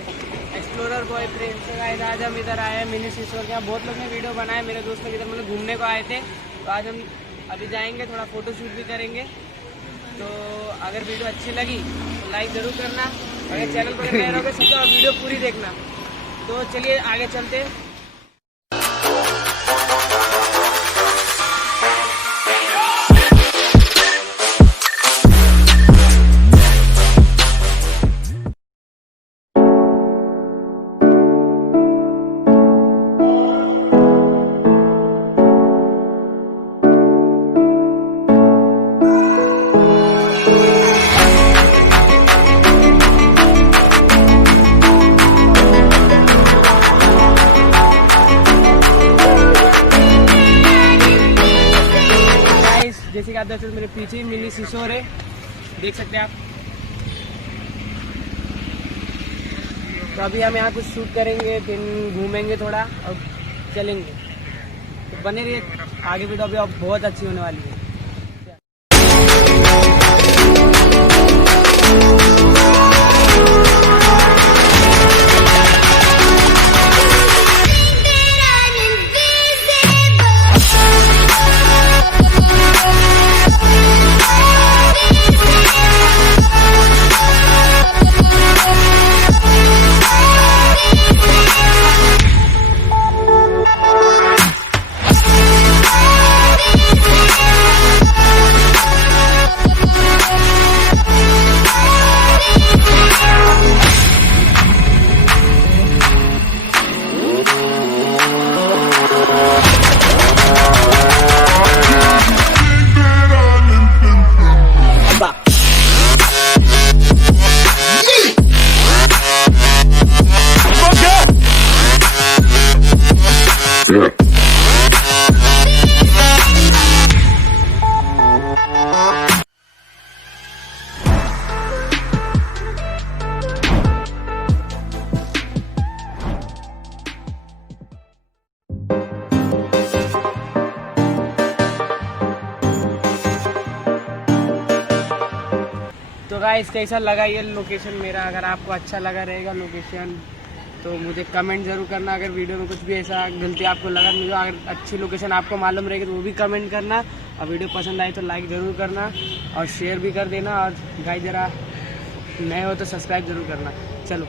Explorer boy प्रेम से गाइस आज हम इधर आए हैं मिनी सिसोर के यहाँ। बहुत लोग ने वीडियो बनाए, मेरे दोस्त लोग इधर मतलब घूमने को आए थे। तो आज हम अभी जाएंगे, थोड़ा फोटो शूट भी करेंगे। तो अगर वीडियो अच्छी लगी तो लाइक ज़रूर करना, अगर चैनल पर नए रहोगे सबसे और वीडियो पूरी देखना। तो चलिए आगे चलते हैं। जैसे कि आप देख सकते मेरे पीछे ही मिनी सिसोर है, देख सकते हैं आप। तो अभी हम यहाँ कुछ शूट करेंगे, फिर घूमेंगे थोड़ा और चलेंगे। तो बने रहिए, आगे वीडियो अभी अब बहुत अच्छी होने वाली है। तो गाइस कैसा लगा ये लोकेशन मेरा? अगर आपको अच्छा लगा रहेगा लोकेशन तो मुझे कमेंट ज़रूर करना। अगर वीडियो में कुछ भी ऐसा गलती आपको लगा, मुझे अगर अच्छी लोकेशन आपको मालूम रहेगी तो वो भी कमेंट करना। और वीडियो पसंद आई तो लाइक ज़रूर करना और शेयर भी कर देना। और गाइस ज़रा नए हो तो सब्सक्राइब ज़रूर करना। चलो।